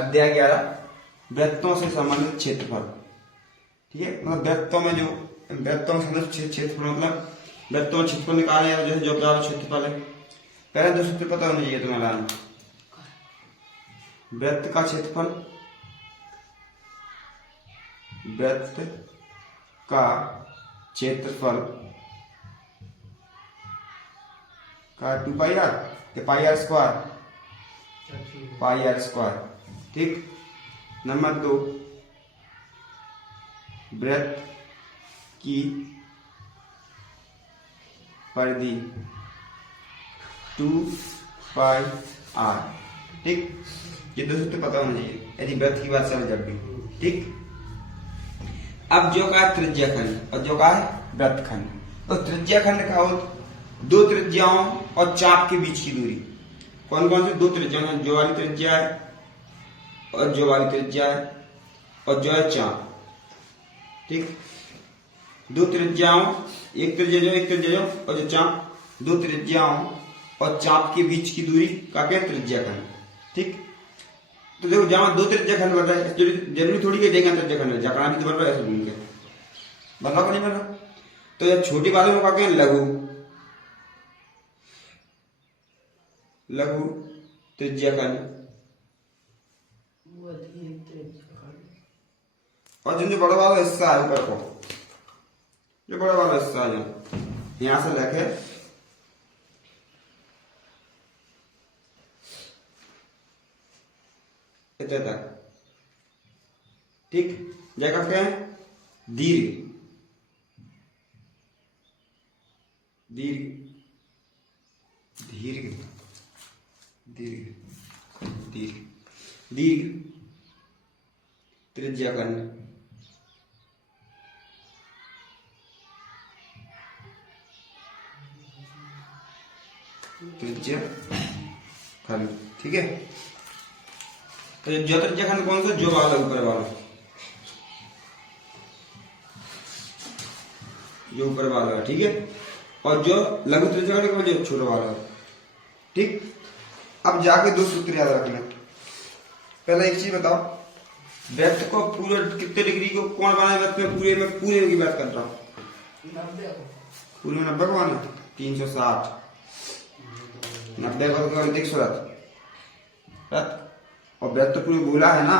अध्याय 11 वृत्तों से संबंधित क्षेत्रफल। ठीक है, मतलब वृत्तों में जो वृत्तों से संबंधित क्षेत्रफल, मतलब वृत्तों में क्षेत्रफल निकाले या जैसे जो क्षेत्रफल है। पहले दो सूत्र पता होना चाहिए तुम्हारा। वृत्त का क्षेत्रफल, वृत्त का क्षेत्रफल का 2 पाई आर के पाई आर स्क्वायर। ठीक। नंबर 2, वृत्त की परिधि 2 पाई आर। ठीक, ये दो सूत्र पता होना चाहिए यदि वृत्त की बात चले जब भी। ठीक। अब जो का त्रिज्या खंड और जो का है वृत्त खंड, तो त्रिज्या खंड का हो दो त्रिज्याओं और चाप के बीच की दूरी। कौन कौन सी दो त्रिज्या है? जो वाली त्रिज्या है और जो वाली त्रिज्या है और जो है चाप। ठीक, दो त्रिज्याओं, एक त्रिज्या जो और जो चाप, दो त्रिज्याओं और चाप के बीच की दूरी का क्या त्रिज्या खंड। ठीक, तो देखो जहां दो त्रिज्या खंड बन रहा है जरूरी थोड़ी के देंगे त्रिज्या खंड जकड़ा भी तो बन रहा है ऐसे घूम के बन रहा नहीं बन रहा। तो ये छोटी बातों में क्या लघु त्रिज्या खंड, और जो बड़ा वाला हिस्सा है ऊपर को, जो बड़ा वाला हिस्सा है यहां से लेके इतने तक। ठीक, जगह क्या है? दीर्घ दीर्घ दीर्घ दीर्घ दीर्घ दीर्घ त्रिज्या खंड। त्रिज्या खंड। ठीक है, तो जो त्रिज्या खंड कौन सा? जो वाला ऊपर वाला, जो ऊपर वाला है। ठीक है, और जो लघु त्रिज्या खंड जो छोटा वाला है। ठीक, अब जाके दो सूत्र याद रखना। पहले एक चीज बताओ, वृत्त को पूरे कितने डिग्री को कौन बनाए? वृत्त में पूरे की बात कर रहा हूँ। पूरे में 90 को माना 360 90 को 100 और वृत्त पूरे गोला है ना,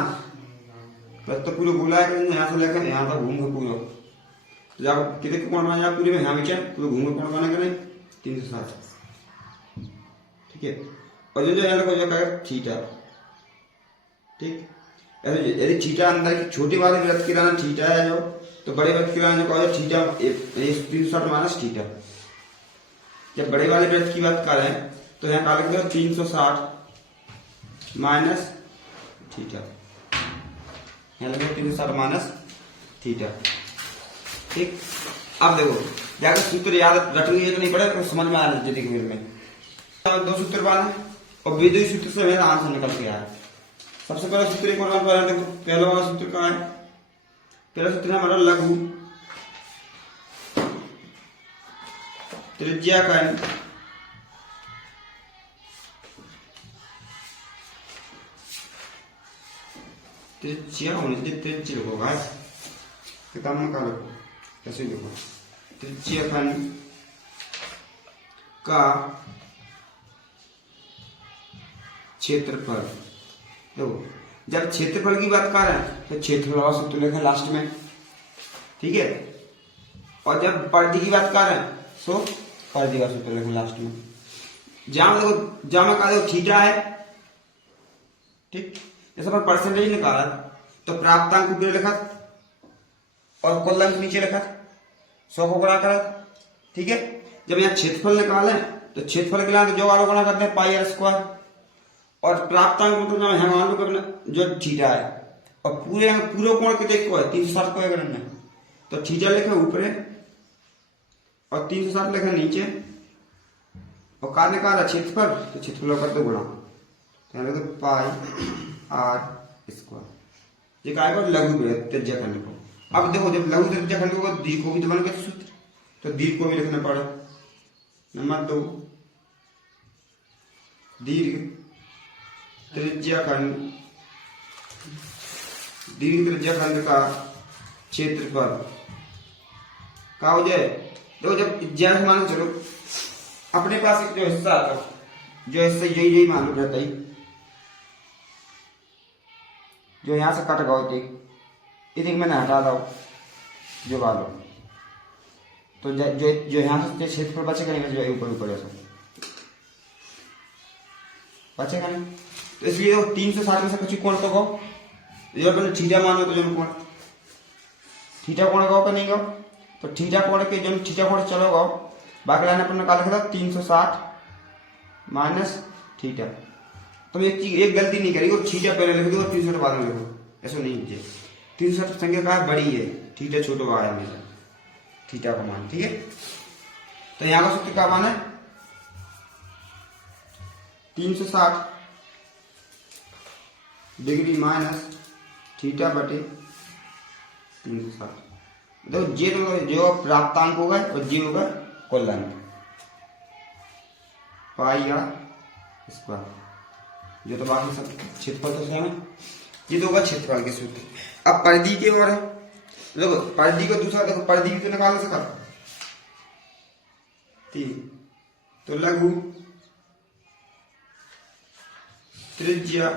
वृत्त पूरे गोला है। यहाँ से लेकर यहाँ तक घूम के पूरा कितने कौन बनाया? पूरे में यहाँ नीचे पूरे घूम के कौन बनेगा? नहीं 360। ठीक है, और जो यहाँ लगा थीटा। ठीक, यदि थीटा अंदर की छोटी वाली वृत्त की लाना थीटा है जो, तो बड़े वृत्त की लाना जो थीटा 360 माइनस थीटा। जब बड़े वाले वृत्त की बात करें तो यहाँ का लिख दो 360 माइनस थीटा, यहाँ लगे 360 माइनस थीटा। ठीक, अब देखो जाकर सूत्र याद रखोगे तो नहीं पड़ेगा तो समझ में आ रहा है में। दो सूत्र बाद और विद्युत सूत्र से मेरा आंसर निकल के आया। सबसे पहला सूत्र एक बार देखो, पहला वाला सूत्र कहाँ है? पहला सूत्र हमारा लघु त्रिज्या खंड त्रिज्या होनी चाहिए, त्रिज्या लिखो भाई किताब में का लिखो, कैसे लिखो? त्रिज्या खंड का क्षेत्रफल। देखो जब क्षेत्रफल की बात कर रहे हैं तो क्षेत्रफल वाला सूत्र लिखें लास्ट में। ठीक है, और जब परिधि की बात कर रहे हैं तो परिधि का सूत्र लिखें लास्ट में। जहां देखो जहां का देखो थीटा है। ठीक, जैसे पर परसेंटेज निकाला तो प्राप्तांक ऊपर लिखा और कुल अंक नीचे लिखा 100 को गुणा करा। ठीक है, जब यहाँ क्षेत्रफल निकाले तो क्षेत्रफल के लिए जो वाला गुणा करते हैं पाई आर स्क्वायर, और प्राप्तांक मतलब यहाँ मान लो जो थीटा है और पूरे कोण कितने को है 360 को है में, तो थीटा लिखे ऊपर और 360 लिखे नीचे और का निकाला क्षेत्रफल, तो क्षेत्रफल करते गुणा तो पाई आर स्क्वायर। ये काय को लघु त्रिज्या खंड को। अब देखो जब लघु त्रिज्या खंड को दीर्घ को भी तो बन गया सूत्र, तो दीर्घ को भी लिखना पड़ा। नंबर 2 दीर्घ त्रिज्या खंड दीर्घ त्रिज्या खंड का क्षेत्रफल क्या हो जाए। देखो जब जैसे मान चलो अपने पास एक जो हिस्सा आता जो हिस्सा यही मान लो रहता ही जो यहाँ से कट गया एक मैंने हटा दो जो वालो तो जो यहाँ से क्षेत्रफल बचेगा नहीं जो ऊपर ऊपर ऐसा बचेगा नहीं। तो इसलिए 360 में से कुछ कोण तो गो जो अपन थीटा मानो तो जो कोण थीटा कोण गो का नहीं गो तो थीटा कोण के जो थीटा कोण चलो गो बाकी लाइन अपन निकाल रखा था 360 माइनस थीटा। तुम एक गलती नहीं करी थीटा पहले लिख दो 360 बाद में लिखो ऐसा नहीं कीजिए। 360 संख्या का बड़ी है थीटा छोटा हुआ है हमेशा थीटा का मान ठीक है। तो यहाँ का सूत्र क्या मान है 360 डिग्री माइनस थीटा बटे 360। देखो जे तो जो प्राप्तांक होगा और जे होगा कुल अंक पाई आर स्क्वायर जो तो बाकी सब क्षेत्रफल तो सेम है ये तो होगा क्षेत्रफल के सूत्र। अब परिधि के और है देखो परिधि को दूसरा देखो परिधि तो निकाल सका ठीक तो लघु त्रिज्या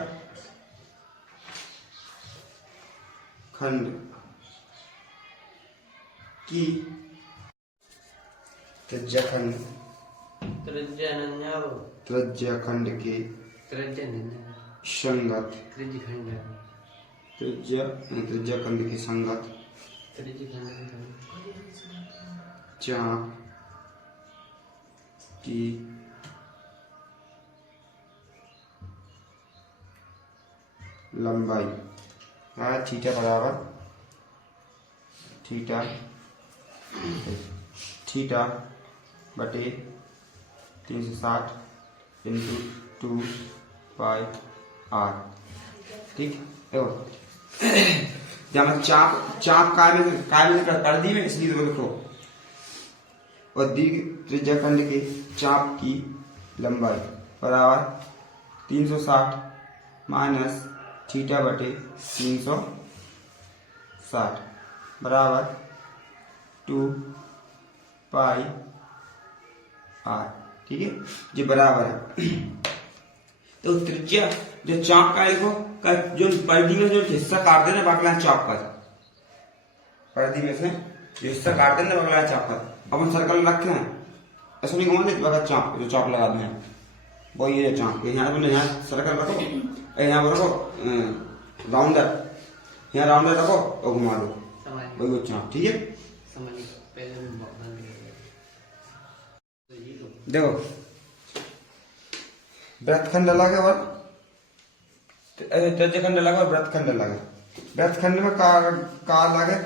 खंड की त्रिज्या खंड खंड के संगत त्रिज्या खंड के संगत चाप की लंबाई थीटा बराबर थीटा बटे 360 इंटू 2 पाई आर ठीक देखो जब चाप काय में परिधि में इसलिए तो लिखो और दीर्घ त्रिज्या खंड के चाप की लंबाई बराबर 360 माइनस थीटा बटे 360 बराबर 2 पाई आर ठीक है जो बराबर है। तो त्रिज्या जो चाप का लिखो का जो परिधि में जो हिस्सा काट देना बाकला चाप का परिधि में से जो हिस्सा काट देना बाकला चाप का अपन सर्कल रखे हैं ऐसा नहीं घुमा देते चाप जो चाप लगा दें वो ये चाप यहाँ सर्कल रखो यहाँ पर रखो राउंडर यहाँ राउंडर रखो और घुमा दो वही वो चाप ठीक है। देखो वृत्तखंड अलग है और त्रिज्यखंड अलग और वृत्तखंड अलग है। वृत्तखंड में का अलग है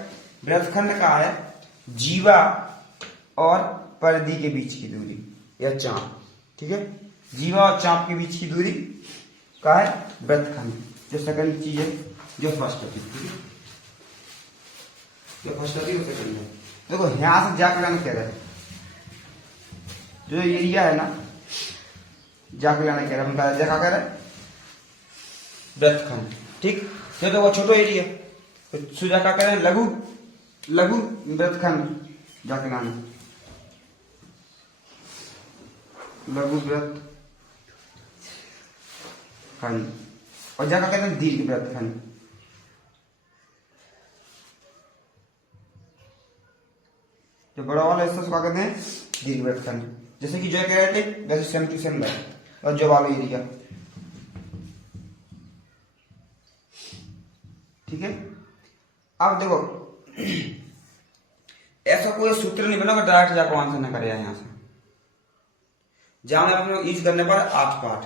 वृत्तखंड का है जीवा और परिधि के बीच की दूरी या चाप ठीक है। जीवा और चाप के बीच की दूरी का है वृत्तखंड जो सेकंड चीज है जो फर्स्ट होती है जो फर्स्ट होती है वो सेकंड है। देखो यहां से जाके लाना कह रहा है जो एरिया है ना जाके लाना कह रहा है जगह कह रहा है वृत्तखंड ठीक ये तो वो छोटो एरिया तो सुजा का कह रहे हैं लघु वृत्तखंड जाके लाना लघु वृत्त खंड और जगह कहते हैं दीर्घ वृत्तखंड जो बड़ा वाला हिस्सा उसका कहते हैं दीर्घ वृत्तखंड जैसे कि जो कह रहे थे वैसे सेम टू सेम है और जो वाला एरिया ठीक है। अब देखो ऐसा कोई सूत्र नहीं बना डायरेक्ट जाकर आंसर न करे यहां से जहां में यूज करने पर 8 पाठ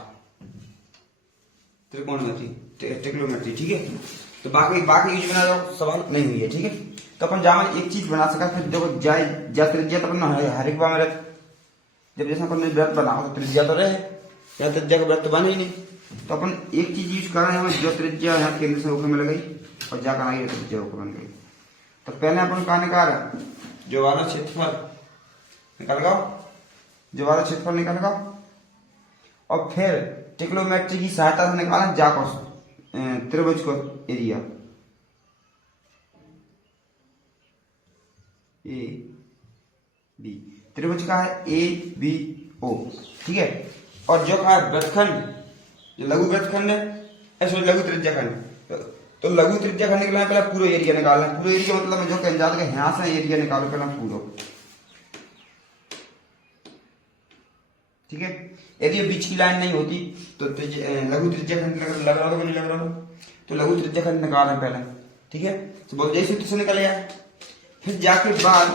त्रिकोणमिति ट्रिग्नोमेट्री ठीक है। तो बाकी यूज बना जाओ सवाल नहीं हुई है ठीक है। तो अपन जहां एक चीज बना सका फिर देखो जा त्रिज्या तो अपन हर एक बार में जब जैसे अपन ने व्रत बनाओ तो त्रिज्या तो रहे या त्रिज्या का व्रत बने ही नहीं तो अपन एक चीज यूज कर रहे हैं जो त्रिज्या है केंद्र से होकर मिल गई और जा कर त्रिज्या होकर बन गई। तो पहले अपन कहा निकाल जो वाला क्षेत्रफल निकाल गाओ जो वाला क्षेत्रफल निकाल गाओ और फिर ट्रिग्नोमेट्री की सहायता से निकालें जा त्रिभुज को एरिया ए बी, त्रिभुज का है ए बी ओ, ठीक है। और जो कहा है वृत्तखंड, जो लघु वृत्तखंड है, ऐसे लघु त्रिज्याखंड, तो लघु त्रिज्याखंड निकलना है पहले पूरा एरिया निकालना है। पूरा एरिया मतलब जो कहना चाहता है यहाँ से एरिया निकालो पहले पूरा, ठीक है। यदि ये बीच की लाइन नहीं होती तो लघु त्रिज्याखंड लग रहा होगा, नहीं लग रहा होगा, तो लघु त्रिज्याखंड निकालना पहले, ठीक है। तो बोल जैसे सूत्र से निकल गया, फिर जाके बाद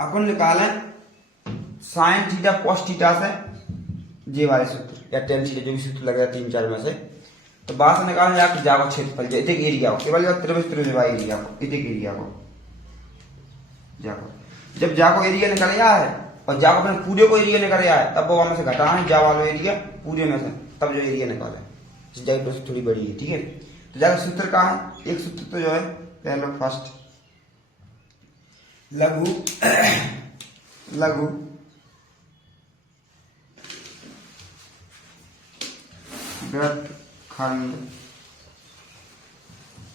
अपन निकालें साइन थीटा कॉस थीटा से जे वाले सूत्र या टेन थीटा जो भी सूत्र लग रहा है 3-4 में से, तो बाद से निकालने जाके जाओ क्षेत्रफल इतने एरिया को, केवल त्रिभुज त्रिभुज एरिया को, इतने एरिया को जाको, जब जाको एरिया निकल गया है और जाको अपने पूरे को एरिया निकल गया है, तब वो वहां से घटाना है जा वालों एरिया पूरे में से, तब जो एरिया निकाले जाए प्रोसेस थोड़ी बड़ी है, ठीक है। तो जाकर सूत्र कहाँ है, एक सूत्र तो जो है पहला फर्स्ट लघु वृत्तखंड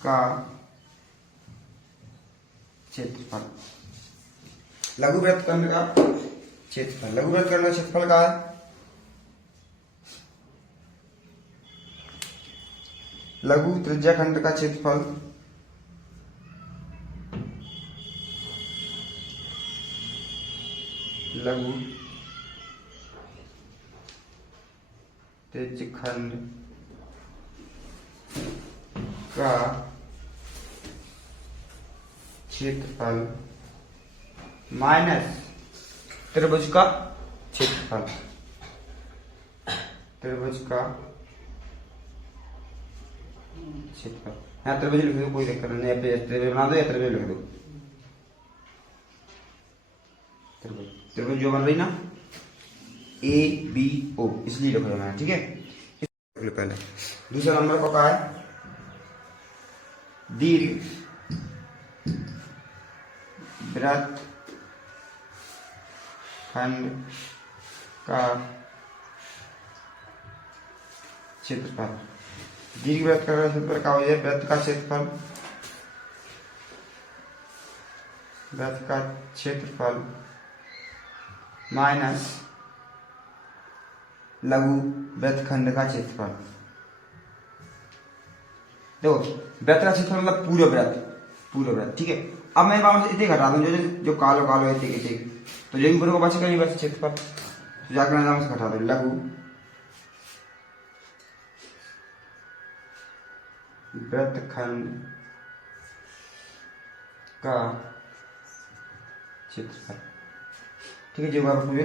का क्षेत्रफल, लघु वृत्तखंड का क्षेत्रफल, लघु वृत्तखंड का क्षेत्रफल का है लघु त्रिज्याखंड का क्षेत्रफल लघु त्रिज्याखंड का क्षेत्रफल माइनस त्रिभुज का क्षेत्रफल, त्रिभुज का क्षेत्रफल। यहाँ त्रिभुज लिख दो, कोई दिक्कत नहीं है, त्रिभुज बना दो या त्रिभुज लिख दो, त्रिभुज त्रिभुज जो बन रही ना ए बी ओ, इसलिए लिखो मैंने, ठीक है। पहले दूसरा नंबर को कहा है दीर्घ वृत्तखंड का क्षेत्रफल, दीर्घ वृत्त का क्षेत्रफल का हो जाए वृत्त का क्षेत्रफल, वृत्त का क्षेत्रफल माइनस लघु वृत्तखंड का क्षेत्रफल। देखो वृत्त का क्षेत्रफल मतलब पूरा वृत्त, पूरा वृत्त, ठीक है। अब मैं वहां से इतने घटा दूं जो जो कालो कालो है, ठीक है, तो जो भी पूरे को बचेगा नहीं बच क्षेत्रफल, तो जाकर नाम से घटा दो लघु वृत्तखंड का क्षेत्रफल, ठीक है। जो बात पूरे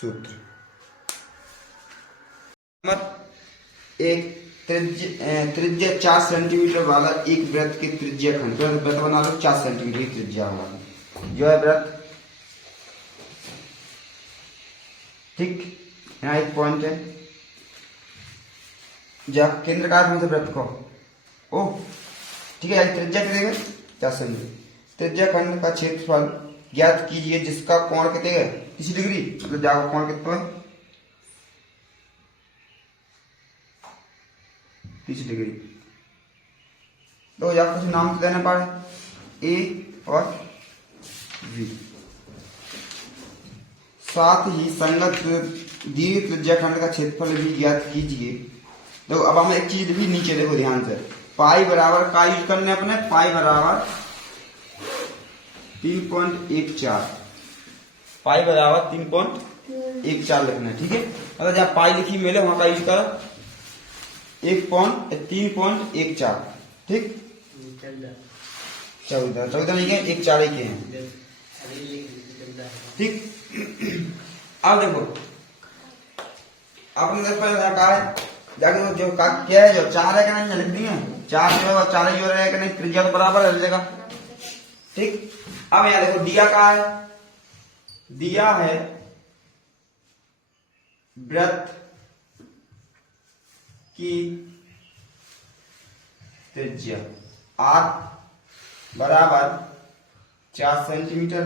सूत्र एक त्रिज्या 4 सेंटीमीटर वाला एक वृत्त के त्रिज्याखंड, वृत्त बना लो 4 सेंटीमीटर की त्रिज्या वाला जो है वृत्त, ठीक। यहाँ एक पॉइंट है, जब केंद्र का वृत्त को ओ, ठीक है। त्रिज्या कितने 4 सेंटीमीटर, त्रिज्याखंड का क्षेत्रफल ज्ञात कीजिए जिसका कोण कितने है 30 डिग्री, मतलब जाओ कोण कितना है 30 डिग्री। तो या कुछ नाम तो देना पड़े ए और बी, साथ ही संगत दीर्घ त्रिज्याखंड का क्षेत्रफल भी ज्ञात कीजिए। देखो अब हम एक चीज भी नीचे देखो ध्यान से, पाई बराबर का यूज करने अपने, पाई बराबर 3.14, पाई बराबर 3.14 लिखना है, ठीक है। अगर जहाँ पाई लिखी मिले वहां का यूज कर 3.14, ठीक। 14 नहीं है, 1 4 के हैं, ठीक। अब देखो आपने कहा है जाके जो क्या है, जो 4 है कि नहीं लिख दिए 4 जो है 4 ही हो रहा है कि नहीं, त्रिज्या तो बराबर है जगह, ठीक। अब यहाँ देखो दिया कहा है, दिया है वृत्त की त्रिज्या r बराबर 4 सेंटीमीटर,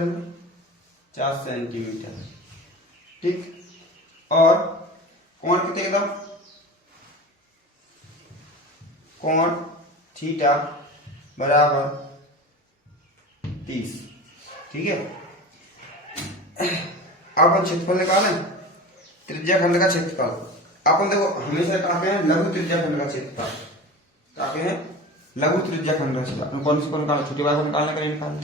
4 सेंटीमीटर, ठीक। और कोण कितने एकदम कोण थीटा बराबर 30। ठीक है। अब क्षेत्रफल निकालें, त्रिज्या खंड का क्षेत्रफल। अपन देखो हमेशा कहते हैं लघु त्रिज्या खंड का क्षेत्रफल, कहते हैं लघु त्रिज्या खंड का क्षेत्रफल। अपन कौन से को निकालना, छोटी वाले को निकालना करें, निकालना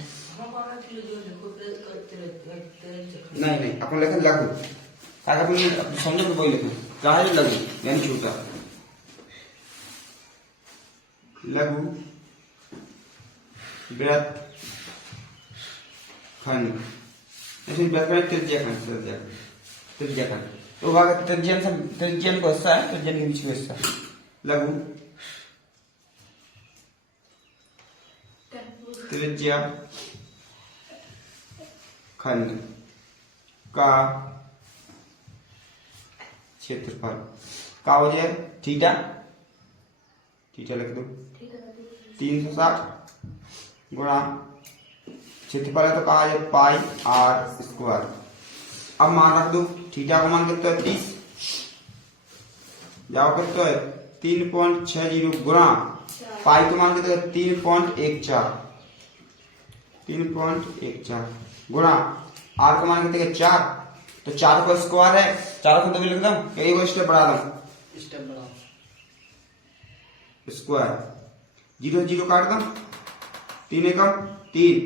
नहीं अपन लिखें लघु, ताकि अपन समझो तो वही लिखें क्या है लघु यानी छोटा। लघु वृत्त खंड, त्रिज्या खंड, त्रिज्या खंड तो भाग त्रिज्यन को हिस्सा है, त्रिज्यन के बीच में हिस्सा लघु त्रिज्या खंड का क्षेत्रफल का वजह थीटा, थीटा लिख दो 360 गुणा क्षेत्रफल है तो कहा है पाई आर स्क्वायर। अब मान रख दो थीटा का मान कितना है 30, जाओ कितना है 3.60 गुणा पाई का मान कितना है 3.14, 3.14 गुणा आर का मान कितना है 4, तो 4 को स्क्वायर है, 4 को तो लिख दम, एक स्टेप बढ़ा दम, स्क्वायर 0 0 काट दम, 3 एकम 3,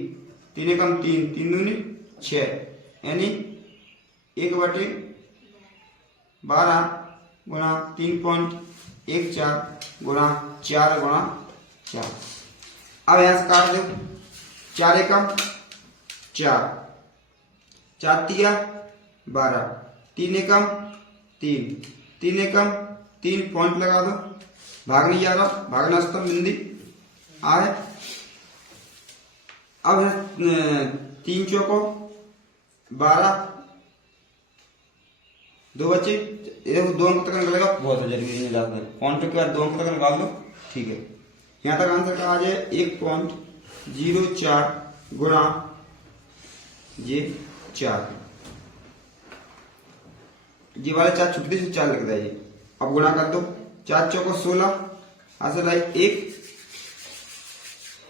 3 एकम 3, 3 दूनी 6 यानी 1/12 गुणा 3.14 गुणा 4 गुणा 4। अब यहां से काट दो, 4 एकम 4, 4 तिया 12, 3 एकम 3, 3 एकम 3 पॉइंट लगा दो, भाग नहीं जा रहा, भागना स्तंभ बिंदी आए। अब 3 चौको 12, 2 बच्चे, देखो 2 अंक तक निकलेगा, बहुत जरूरी नहीं जाता है, पॉइंट के बाद 2 अंक तक निकाल दो, ठीक है। यहाँ तक आंसर का आ जाए 1.04 गुणा ये 4, ये वाले 4 छुट्टी से 4 लिख दीजिए। अब गुणा कर दो, 4 चौको 16, हासिल आई 1,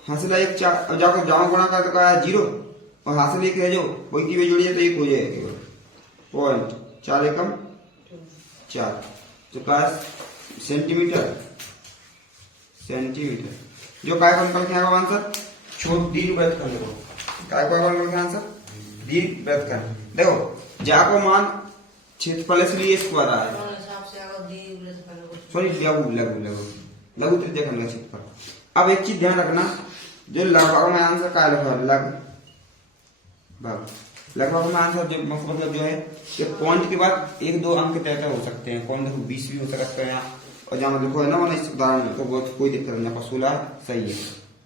हासिल आई 4, अब जाकर जाओ गुणा कर तो कहा 0 और हासिल 1 है जो वही की जोड़ी है तो 1 हो जाएगा केवल, पॉइंट 4 एकम 4, तो कहा सेंटीमीटर, सेंटीमीटर जो काय को निकल के आएगा आंसर छोट दीर्घ वृत्त खंड को, काय को निकल के आंसर दीर्घ वृत्त खंड। देखो जा को मान क्षेत्रफल इसलिए स्क्वायर आया है, सॉरी लघु लघु लघु लघु त्रिज्या खंड का क्षेत्रफल। अब एक चीज ध्यान रखना, जो लगभग में आंसर क्या लिखा है लगभग, लगभग में आंसर जो मतलब जो है कि पॉइंट के बाद 1-2 अंक तय हो सकते हैं, पॉइंट देखो 20 भी हो सकता है यहाँ, और जहाँ लिखो है ना मैंने इस उदाहरण में तो वो कोई दिक्कत नहीं, आपका 16 सही है,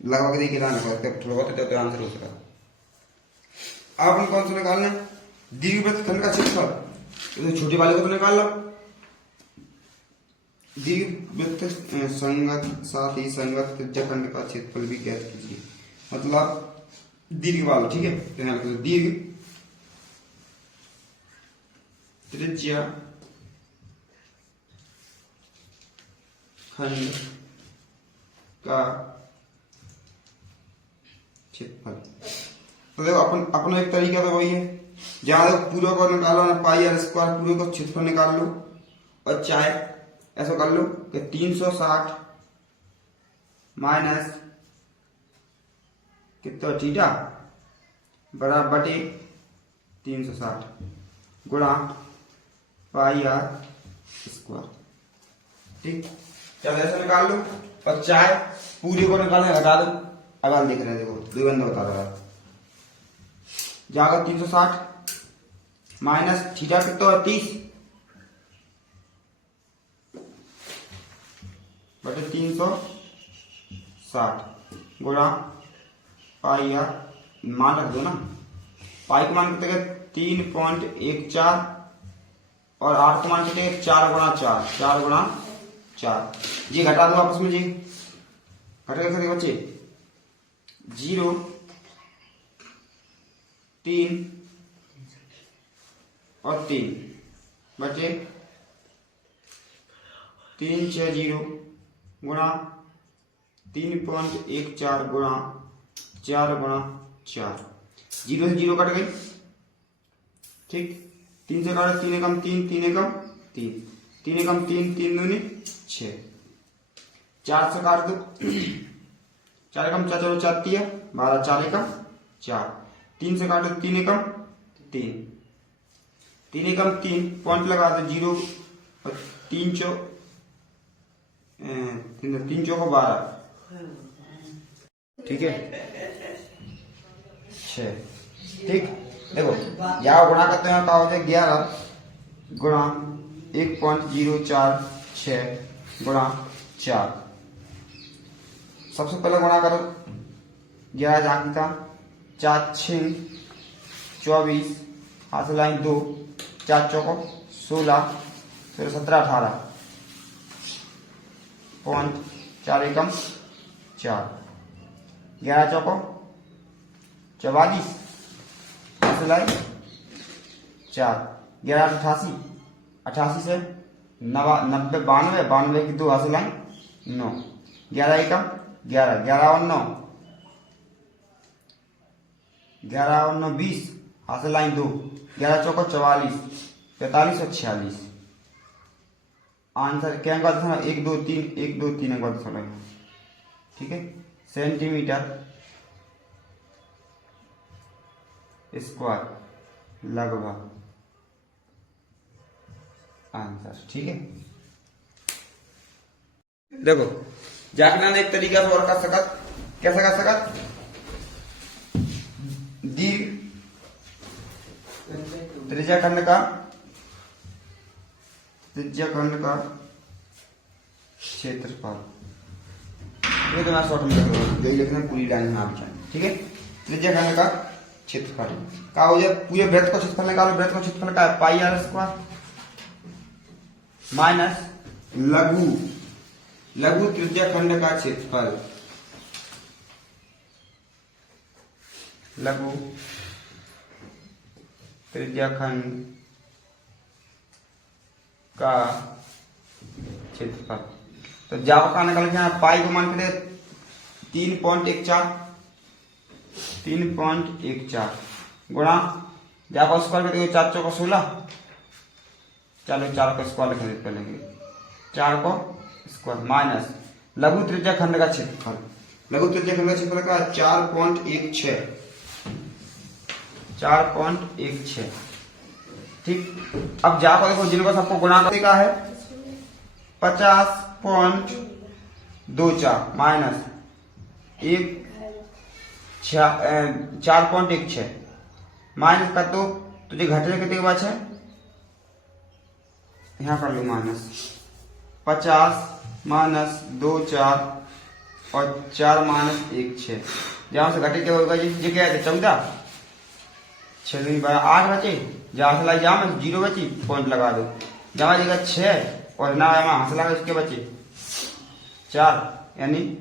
लगभग देखिए थोड़ा बहुत तो आंसर हो सकता है। अब हम कौन सा निकालना है, दीर्घवृत्त खंड का क्षेत्रफल, तो छोटे वाले को तो निकाल लो, दीर्घवृत्त संगत साथ ही संगत त्रिज्या खंड का क्षेत्रफल भी ज्ञात कीजिए, मतलब दीर्घ वाला, ठीक है। दीर्घ त्रिज्या खंड का क्षेत्रफल, तो देखो अपना एक तरीका तो वही है, जहां देखो पूरा को निकालो ना पाई आर स्क्वायर, पूरे को क्षेत्रफल निकाल लो, और चाहे ऐसा कर लो कि 360 माइनस कितना थीटा बराबर बटे 360 गुणा पाई आर स्क्वायर, ठीक। चलो ऐसा निकाल लो, और चाहे पूरे को निकालने हटा दो, अब आप देख रहे हैं, देखो 2 बंदा बता रहा है, जाकर 360 माइनस थीटा कितना है 30 बटे 360 गुणा पाई आर, मान रख दो ना, पाई का मान कितने का 3.14 और आर का मान कितने 4 गुणा 4, 4 गुणा 4, जी घटा दो आपस में, जी घटा कैसे बच्चे 0 3 और 3 बचे 360 गुणा 3.14 गुणा 4 गुणा 4, 0 से 0 कट गई। ठीक, 3 से काटो, 3 एकम 3, 3 एकम 3, 3 एकम 3, 3 दूनी 6, 4 से काट दो, 4 एकम 4, चलो 4 तिया 12, 4 एकम 4, 3 से काटो, 3 एकम 3, 3 एकम 3, पॉइंट लगा दो 0 और 3 चौको 12, ठीक है 6। ठीक, देखो यहाँ गुणा करते हैं, क्या हो जाए 11 गुणा 1.046 गुणा 4। सबसे पहले गुणा करो, 11 जहाँ था 4 6 24, हाथ से लाइन 2, 4 चौको 16, फिर 17 18, पॉइंट 4 एकम 4, 11 चौको 44, हाथ से लाइन 4, 11 88, 88 से 90 92, 92 की 2, हाथ से लाइन 9, 11 एकम 11, 11 और 9, 11 और 9 20, हाथ से लाइन 2, 11 चौको 44, 45 और 46। आंसर क्या था? 1 2 3, 1 2 3 का दशमलव, ठीक है, सेंटीमीटर स्क्वायर लगभग आंसर। ठीक है, देखो जाकना ने एक तरीका से और कर सकत, कैसे कर सकत? दीर्घ त्रिज्याखंड का क्षेत्रफल, ये तो मैं शॉर्ट में यही लिखना, पूरी लाइन में आप जाए। ठीक है, त्रिज्याखंड का क्षेत्रफल का हो जाए, पूरे वृत्त का क्षेत्रफल निकालो। वृत्त का क्षेत्रफल का है पाई आर स्क्वायर माइनस लघु त्रिज्याखंड का क्षेत्रफल, लघु त्रिज्याखंड का क्षेत्रफल। तो जाओ का निकाल के पाई को मान के 3.14 गुणा जाओ स्क्वायर कर देखो, 4 चौको 16, चलो 4 को स्क्वायर लिख देते हैं, 4 को स्क्वायर माइनस लघु त्रिज्याखंड का क्षेत्रफल। लघु त्रिज्याखंड का क्षेत्रफल का 4.16। ठीक, अब जाकर देखो जिनको सबको गुणा करने का है 50.24 माइनस 4.16 माइनस कर दो, तुझे घटने कितने के बाद है, यहाँ कर लो माइनस 50 माइनस 2 4 और 4 माइनस 1 6, जहां से घटे क्या होगा जी, क्या है 14, 6 दूनी 12, 8 बचे, जहां से लाई जाओ 0 बची, पॉइंट लगा दो, जहां जगह 6 और ना हाथ लगा इसके बचे 4, यानी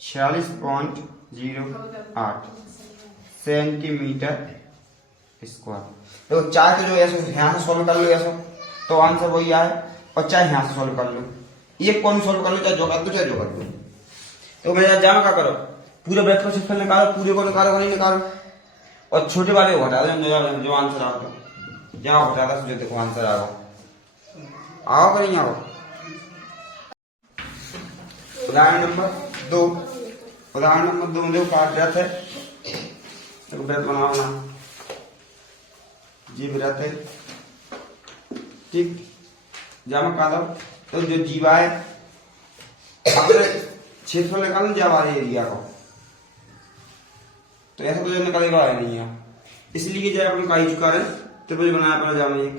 46.08 सेंटीमीटर स्क्वायर। तो चाहे तो जो ऐसे यहाँ से सोल्व कर लो ऐसा, तो आंसर वही आए, और चाहे यहाँ से सोल्व कर लो, ये कौन सोल्व कर लो, चाहे जो कर दो चाहे जो कर दो। तो मैं जामा क्या करो, पूरे वृत्त को क्षेत्रफल निकालो, पूरे को निकालो, नहीं निकालो, और छोटे वाले को हटा दो, जो आंसर आओ, जहाँ हटा दो देखो आंसर आओ कि नहीं आओ। उदाहरण नंबर 2 में देखो क्या वृत्त है, देखो वृत्त बनाओ ना, जी वृत्त है। ठीक, जामा का दो, तो जो जीवा है अपने क्षेत्रफल निकालो जावा एरिया को, तो ऐसा तो निकलेगा नहीं है, इसलिए जब अपन का यूज करें त्रिभुज बनाया पड़ा जामा एक,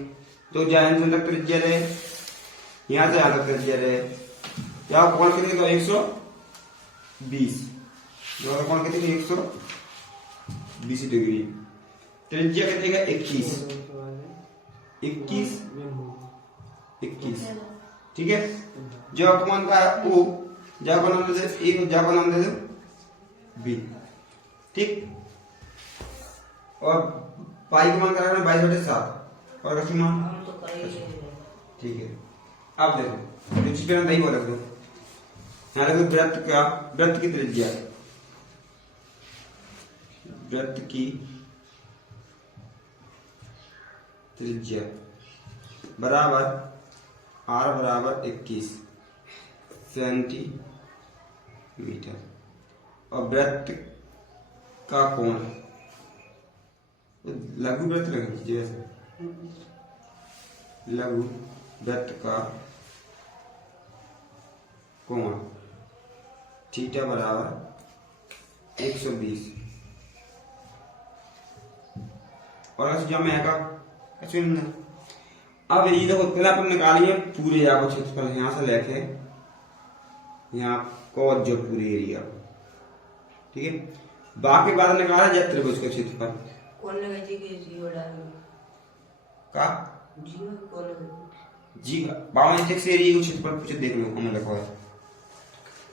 तो जहां तक त्रिज्या रहे, यहाँ से यहाँ तक त्रिज्या रहे, यहाँ कोण कितनी तो 120, जो कोण कितनी 120 डिग्री, त्रिज्या कितनी का 21। ठीक है, जो अपमान का है ओ, जब नाम दे दो एक, जब नाम दे दो बी। ठीक, और पाई का मान करा 22/7 और कछु मान, ठीक है। अब देखो जो चीज पे नहीं बोला दो, यहाँ देखो वृत्त की त्रिज्या, वृत्त की त्रिज्या बराबर r बराबर 21 सेंटीमीटर और वृत्त का कोण, लघु वृत्त लग लीजिए, लघु वृत्त का कोण थीटा बराबर 120 और में आएगा। अब ये देखो पहले अपन निकालिए पूरे एरिया को क्षेत्रफल, यहाँ से लेके यहाँ को जो पूरे एरिया, ठीक है। बाकी बाद निकाला जाए त्रिभुज का क्षेत्रफल कौन लगा जी के जीरो डालो का जीरो कौन लगा जी 52 से एरिया को क्षेत्रफल पूछे देख लो हमने लिखा है,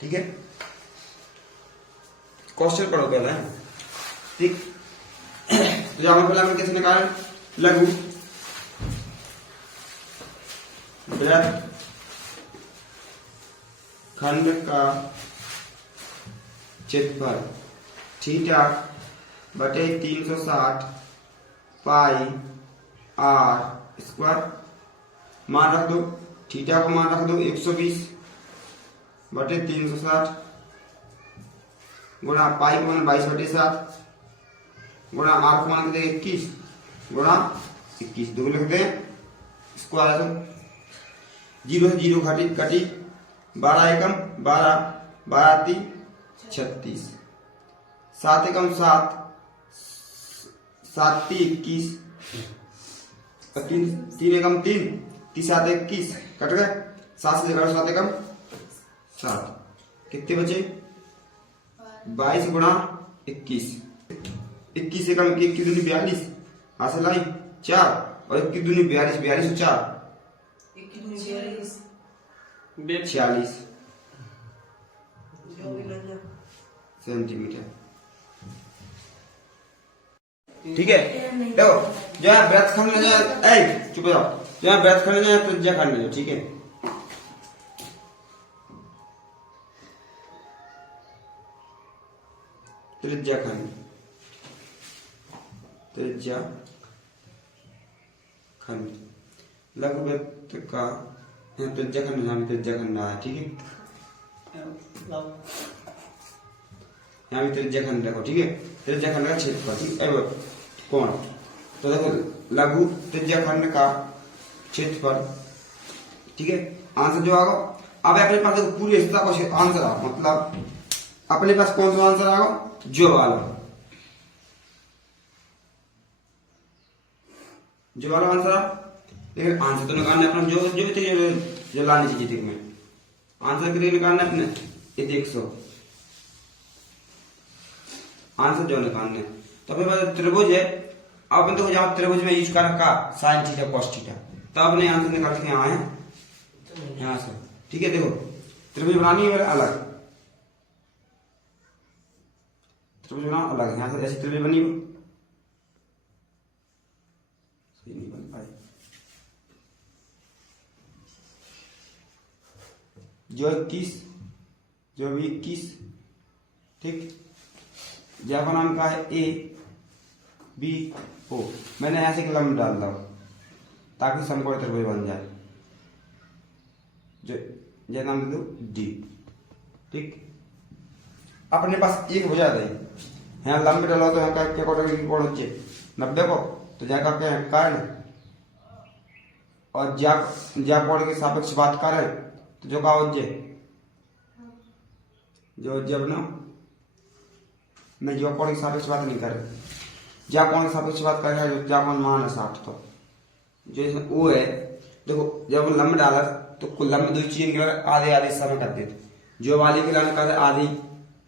ठीक है। क्वेश्चन पढ़ो पहले, ठीक। तो जहां पहले हमने कैसे निकाला लघु वृत्त खंड का क्षेत्रफल थीटा बटे 360 पाई r स्क्वायर, मान रख दो थीटा को, मान रख दो 120 बटे 360 गुणा पाई को मान 22/7 गुणा r को मान के 21 गुणा 21 दो लिख दे स्क्वायर, 0 से 0 कटी 12 एकम 12 12 3 36 7 एकम 7 7 3 21 और 3 एकम 3 3 7 21 कट गए, 7 से घटाओ 7 एकम 7 कितने बचे 22 गुणा 21 21 एकम 1 की दूनी 42 हासिल आई 4 और 1 की दूनी 42 42 और 4 46 सेंटीमीटर, ठीक है। देखो जो है वृत्त खंड ले जाए, चुप जाओ, जो है वृत्त खंड ले जाए त्रिज्या खंड ले जाओ, ठीक है। त्रिज्या खंड, त्रिज्या खंड लघु वृत्त का त्रिज्या खंड, त्रिज्या खंड है, ठीक है। यहाँ भी त्रिज्या खंड देखो, ठीक है। त्रिज्या खंड का क्षेत्रफल, ठीक है, कोण। तो देखो लघु त्रिज्या खंड का क्षेत्रफल, ठीक है। आंसर जो आएगा, अब अपने पास देखो पूरी हिस्सा को आंसर आ, मतलब अपने पास कौन सा आंसर आएगा, जो वाला आंसर आ। लेकिन आंसर तो निकालना अपना जो लानी चाहिए, ठीक में आंसर के लिए निकालना अपने ये 100 आंसर जो निकालने। तो अपने पास त्रिभुज है, अब तो जहां त्रिभुज में यूज कर का साइन थीटा कॉस थीटा, तो अपने आंसर निकाल के यहाँ है, यहाँ से, ठीक है। देखो त्रिभुज बनानी है अलग, त्रिभुज बनाना अलग, यहाँ से ऐसी त्रिभुज बनी हो, सही नहीं बन पाई, जो 21 जो भी 21, ठीक। ज्या का नाम का है ए बी ओ, मैंने ऐसे एक लंब डाल दो ताकि समकोण त्रिभुज बन जाए, जो यह नाम दे दो डी, ठीक। अपने पास एक हो जाता है, यहाँ लंब डालो तो यहाँ क्या कोण की कोण होचे 90 को, तो जाकर के कारण और ज्या कोण के सापेक्ष बात करें तो जो का होचे जो जब ना मैं जो कोण के सापेक्ष बात नहीं कर रहा, ज्या कोण के सापेक्ष बात कर रहा है, जो ज्या कोण मान है 60, तो जो वो है। देखो जब लंब डाला तो लंब दो चीजें आधे आधे हिस्सा में कर देते, जो वाली के लाने कर आधी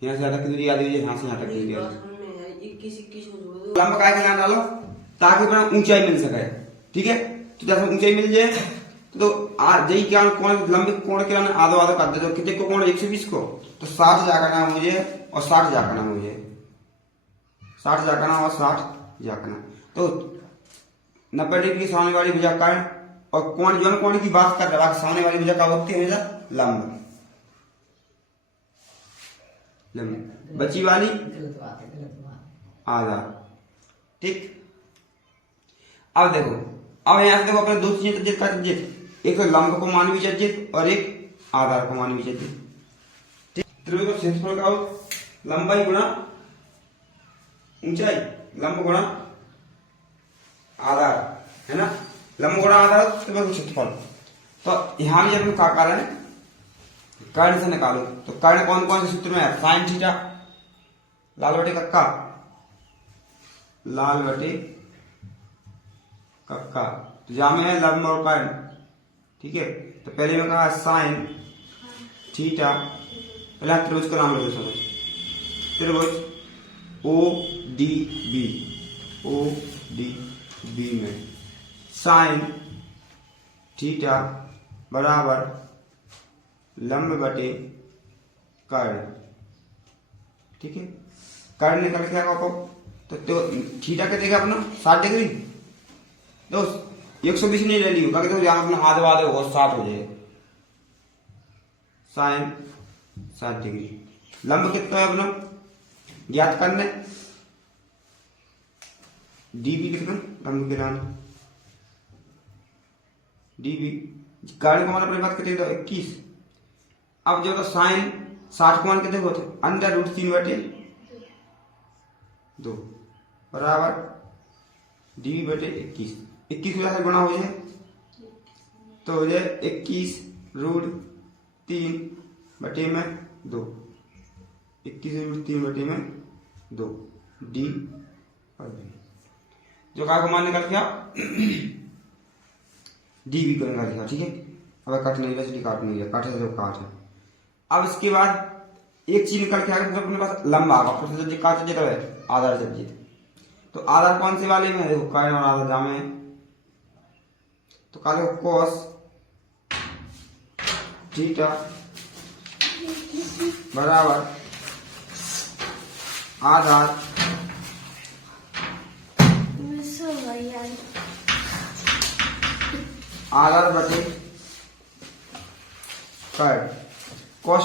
यहाँ से अटक दूरी आधी, यहाँ से अटक दूरी आधी, लंब काय के लाने डालो ताकि अपना ऊंचाई मिल सके, ठीक है। तो जैसे ऊंचाई मिल जाए तो जही क्या कोण लंबे कोण के लाने आधो आधो कर दे, तो कितने को कोण 120 को, तो 60 जाकर मुझे और 60 जाकर मुझे 60 जाकर और 60 जाकर, तो 90 डिग्री सामने वाली भुजा का है, और कोण जो कोण की बात कर रहा है सामने वाली भुजा का होती है हमेशा लंब, लंब, बची वाली गलत बात है, गलत बात। आधार। ठीक, अब देखो, अब यहाँ से देखो अपने दो चीजें तजियत का तजियत, एक तो लंब को मान भी तजियत और एक आधार को मान भी तजियत। ठीक, त्रिभुज का क्षेत्रफल का हो लंबाई गुणा ऊंचाई, लंब गुणा आधार, है ना, लंब गुणा आधार त्रिभुज का क्षेत्रफल। तो यहाँ भी जब क्या कारण है, कर्ण से निकालो, तो कर्ण कौन कौन से सूत्र में है, साइन थीटा, लाल बटे कक्का, लाल बटे कक्का, तो जहां में है लंब और कर्ण। ठीक है, तो पहले में कहा साइन थीटा, पहले त्रिभुज का नाम लो, समझ, त्रिभुज O D B, O D B में साइन थीटा बराबर लंब बटे कर्ण। ठीक है, कर्ण निकल के आएगा आपको, तो थीटा क्या देगा अपना 60 डिग्री, दोस्त 120 नहीं ले लियो, तो यहाँ अपना आधे आधे होगा 60 हो जाएगा, साइन 60 डिग्री। लंब कितना है अपना ज्ञात करना है, डीबी लिखना, लंब के नाम डीबी, कर्ण को मान अपने बात करते 21। अब जो तो साइन 60 को मान के देखो, अंडर रूट 3 बटे 2 बराबर डीबी बटे 21, 21 से गुणा हो जाए तो हो जाए 21 रूट 3 बटे में 2, 21 रूट 3 बटे में 2, डी और बी, जो का मान निकल गया डी बी को निकाल दिया। ठीक है, अब कट नहीं रहा, इसलिए काट नहीं रहा, काटे तो काट है। अब इसके बाद एक चीज निकल के आगे, अपने पास लंबा आगा, का है आधार सब्जेक्ट, तो आधार कौन से वाले में है, देखो कर्ण और आधार जामे है, तो काले को कॉस थीटा बराबर आधार आधार बटे कर्ण, कॉस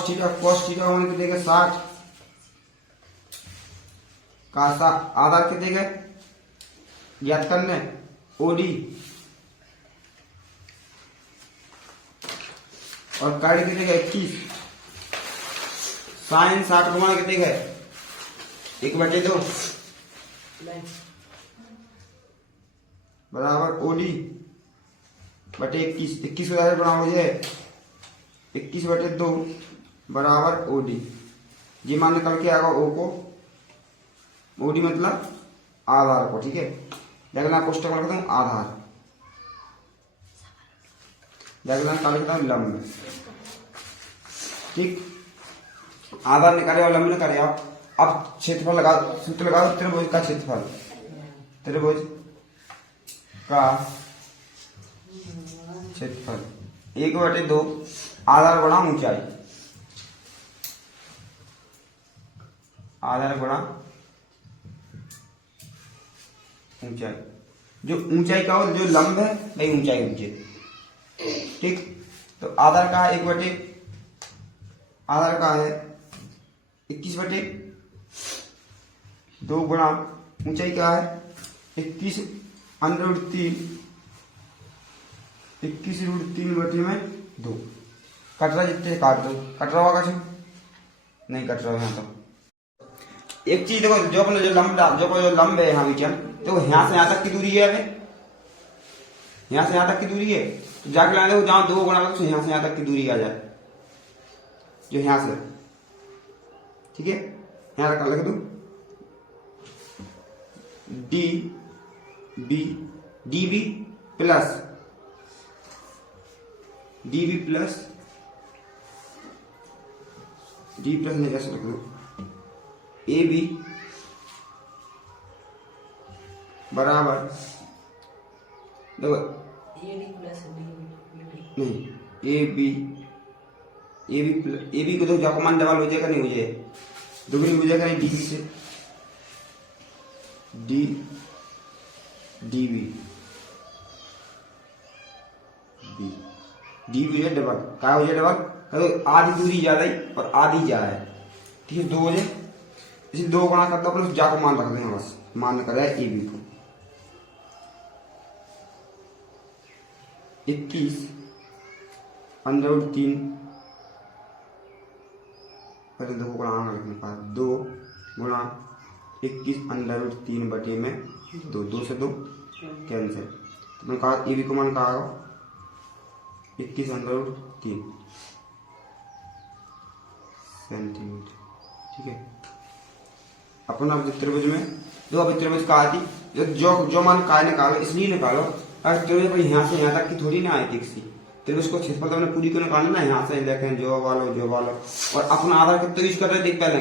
थीटा होने के देगा 60 का आधार के देगा ज्ञात करने ओडी, और कर्ण के देगा 21, साइन 60 को मान के देगा 1/2 बराबर ओडी बटे 21, 21 को बना हो जाए 21/2 बराबर ओडी, ये मान निकल के आएगा ओ को, ओडी मतलब आधार को। ठीक है, देखना कोष्टक में लिखता हूँ आधार, देखना का लिखता हूँ लंब। ठीक, आधार निकाले और लंब निकाले। अब क्षेत्रफल लगा, सूत्र लगाओ, त्रिभुज का क्षेत्रफल, त्रिभुज का क्षेत्रफल 1/2 आधार गुणा ऊंचाई, आधार गुणा ऊंचाई, जो ऊंचाई का हो, जो लंब है वही ऊंचाई ऊंचे। ठीक, तो आधार का है 1/, आधार का है 21/2 गुणा ऊंचाई का है 21 अंडर रूट 3, 21 रूट 3 बटे में 2, कट रहा जितने काट दो, कट रहा होगा कुछ नहीं कट रहा है यहाँ। तो एक चीज देखो, जो अपने जो लंब है यहाँ बीच, तो यहाँ से यहाँ तक की दूरी है, यहाँ से यहाँ तक की दूरी है, तो जाके ला देखो जहाँ 2 गुणा तो यहाँ से यहाँ तक की दूरी आ जाए, जो यहाँ से। ठीक है, यहाँ रखा लिख दो D B, D B plus D plus नहीं, जैसे लिख दो ए बी बराबर, देखो नहीं ए बी को देखो जाको मान डबल हो जाएगा, नहीं हो जाए दुगनी हो जाएगा, नहीं डी बी से डी बी है डबल, क्या हो जाए डबल, आधी दूरी ज्यादा ही और आधी ज्यादा है, ठीक है 2 हो जाए, इसे 2 गुणा करता अपन उस जा को मान रख देंगे, बस मान कर ए बी को 21 अंडर 3 पहले 2 गुणा रखने का 2 गुणा 21 अंडर 3 बटे में 2 से 2 कैंसिल। तो मैंने कहा ए बी को मान कहा 21 अंडर 3 सेंटीमीटर। ठीक है अपन अब त्रिभुज में जो अभी त्रिभुज का आती जो मान का निकालो, इसलिए निकालो अगर त्रिभुज पर यहाँ से यहाँ तक की थोड़ी ना आती किसी त्रिभुज को क्षेत्रफल तो हमने पूरी को निकालना ना, यहाँ से देखें जो वालो और अपना आधार कितना यूज कर रहे हैं देख पहले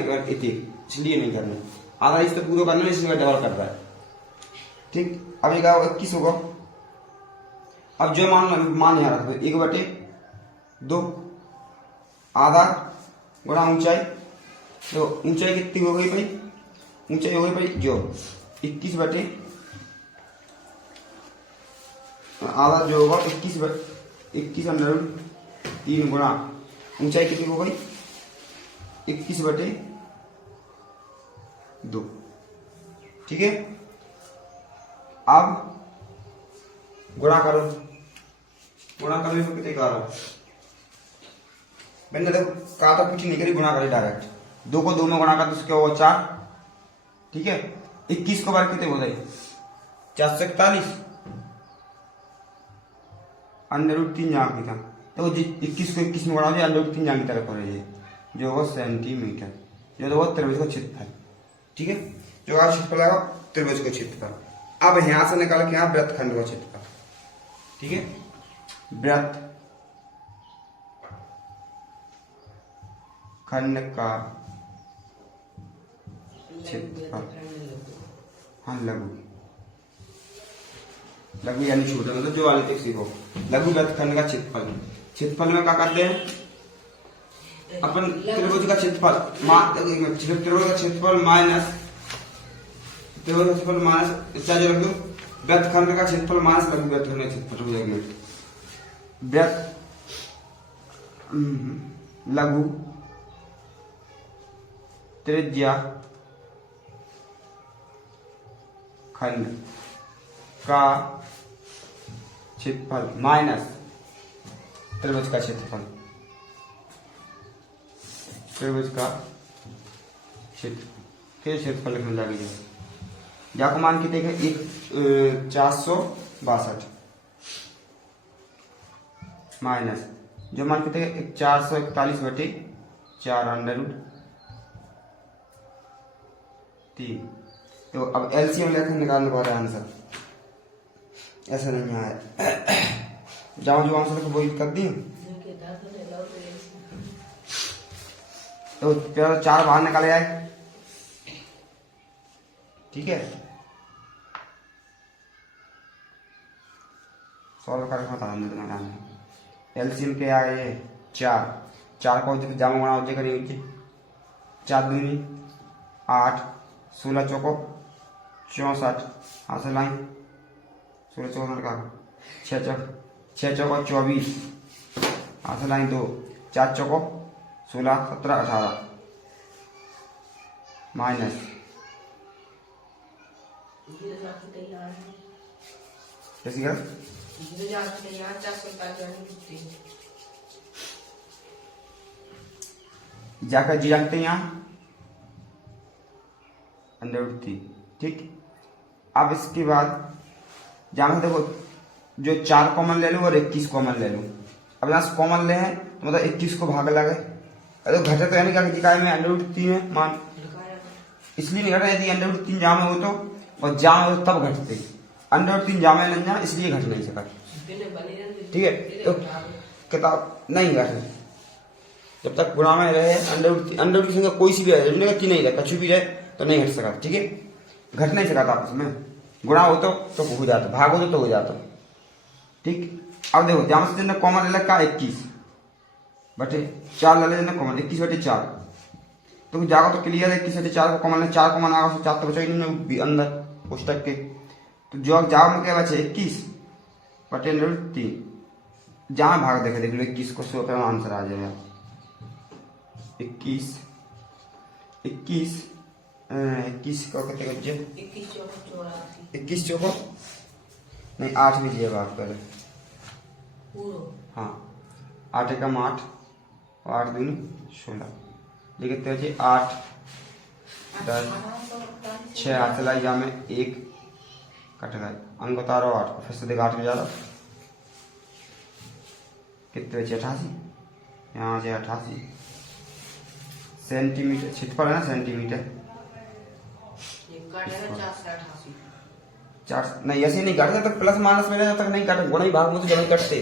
इसलिए नहीं करना, आधार इस तो पूरा करना इसलिए डबल कर रहा है। ठीक अब एक 21 होगा। अब जो मान यहाँ रख दो 1/2 आधा गुणा ऊंचाई, तो ऊंचाई कितनी हो गई भाई, ऊंचाई हो गई भाई जो 21 बटे आधा जो होगा 21 अंडर 3 गुणा ऊंचाई कितनी हो गई 21 बटे 2। ठीक है अब गुणा करो, गुणा करने में कितने का रहा मैंने देखो कहा था कुछ नहीं करी, गुणा करी डायरेक्ट 2 को 2 में गुणा कर तो क्या होगा 4। ठीक है 21 को बार कितने हो जाए 4 से 41 अंडर 3 जहाँ की था, तो 21 को 21 में गुणा हो जाए अंडर 3 जहाँ की तरफ हो रही है जो वो सेंटीमीटर, जो तो वो त्रिभुज का क्षेत्रफल। ठीक है जो आज क्षेत्रफल आएगा त्रिभुज का क्षेत्रफल। अब यहां से निकाल के यहाँ वृत्तखंड का क्षेत्रफल। ठीक है वृत्त खंड का क्षेत्रफल, हाँ लघु यानी छोटा, मतलब जो वाले तक सीखो लघु वृत्तखंड का क्षेत्रफल। क्षेत्रफल में क्या करते हैं अपन त्रिभुज का क्षेत्रफल त्रिभुज का क्षेत्रफल माइनस त्रिभुज का क्षेत्रफल माइनस इसका जो रख दो वृत्तखंड का क्षेत्रफल माइनस लघु वृत्तखंड का क्षेत्रफल हो जाएगा। वृत्त लघु त्रिज्या खंड का क्षेत्रफल माइनस त्रिभुज का क्षेत्रफल, त्रिभुज का क्षेत्रफल लिखने लगी जाको मान के देखें 462 माइनस जो मान के देखें 441 बटे 4 अंडर 3। तो अब एलसीएम लेकर निकालने पा रहे हैं आंसर, ऐसा नहीं आया जाओ जो आंसर वही कर दी। तो 4 बाहर निकाले जाए। ठीक है सॉल्व करके बता दें। एलसीएम के आए ये 4 का जामा गुणा हो जाएगा नीचे 4 दूनी 8 16 चौको 64 हाथ लाइन 16 चौको का 6 चौको 24 हाथ लाइन 2 4 चौको 16 17 18 माइनस कैसी कर जाकर जी रखते हैं यहाँ अंडर 3। ठीक अब इसके बाद जहां देखो जो 4 कॉमन ले लो और 21 कॉमन ले लो। अब यहाँ से कॉमन ले हैं तो मतलब 21 को भाग लगे, अरे घटे तो यानी क्या दिखाए में अंडर 3 है मान, इसलिए नहीं घटा यदि अंडर 3 जहाँ में हो तो और जहाँ हो तब घटते, अंडर 3 जहाँ में नहीं जा इसलिए घट नहीं सका। ठीक है तो किताब नहीं घटे जब तक गुणा में रहे अंडर की संख्या कोई सी भी रहे कि नहीं रहे कछु भी रहे तो नहीं घट सका। ठीक है घट नहीं सका था आपस में, गुणा हो तो हो जाता, भाग हो तो हो जाता। ठीक अब देखो जहां से जिन्हें कॉमन ले का 21 बटे 4 ले लेना कॉमन 21 बटे 4 तो जाओ तो क्लियर है 21 बटे 4 को कॉमन ले 4 कॉमन आएगा 4 तो बचा ही नहीं अंदर पुस्तक के, तो जो जाओ में क्या बचे 21 बटे 3 जहां भाग देख लो 21 को 100 पे आंसर आ जाएगा 21 21 21 का कितने का बचे? 21 चौको 84 21 चौको नहीं 8 भी दिया बात कर। पूरो हाँ 8 एकम 8 और 8 दूनी 16 ये कितने बचे? 8 10 6 हाथ लाई जा में 1 कट गए अंक उतारो 8 को फिर से देख 8 में जा रहा कितने बचे? 88 यहाँ से 88 सेंटीमीटर क्षेत्रफल है ना सेंटीमीटर ये काटेगा 488 4 नहीं ऐसे नहीं काटते तक प्लस माइनस में जब तक नहीं काटे गुणा ही भाग मुझे नहीं कटते